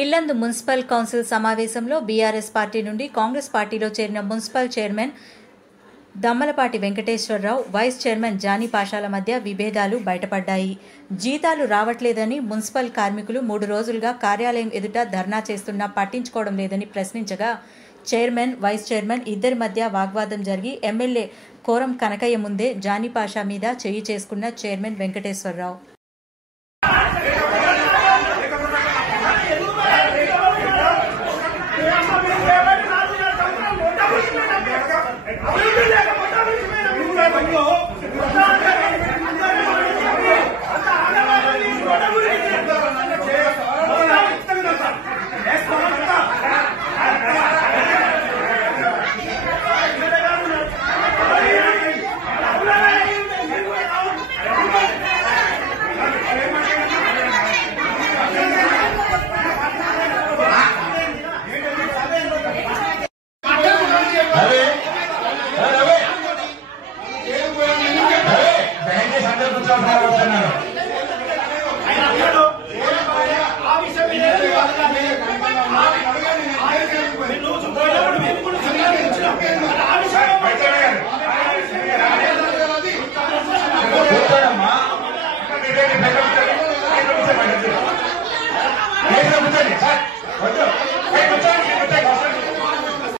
Yellandu municipal council సమావేశంలో BRS party నుండి కాంగ్రెస్ పార్టీలో చేరిన municipal chairman Dammalapati Venkateswararao, vice chairman Jani పాషాల మధ్య విభేదాలు బయటపడ్డాయి. జీతాలు రావట్లేదని మున్సిపల్ కార్మికులు 3 రోజులుగా కార్యాలయం ఎదుట ధర్నా చేస్తున్నా పట్టించుకోవడం లేదని ప్రశ్నించగా చైర్మన్, వైస్ చైర్మన్ ఇద్దరి మధ్య వాగ్వాదం జరిగి ఎమ్మెల్యే కోరం కనకయ్య ముందే జానీ పాషా మీద చేయి చేసుకున్న చైర్మన్ వెంకటేశ్వరరావు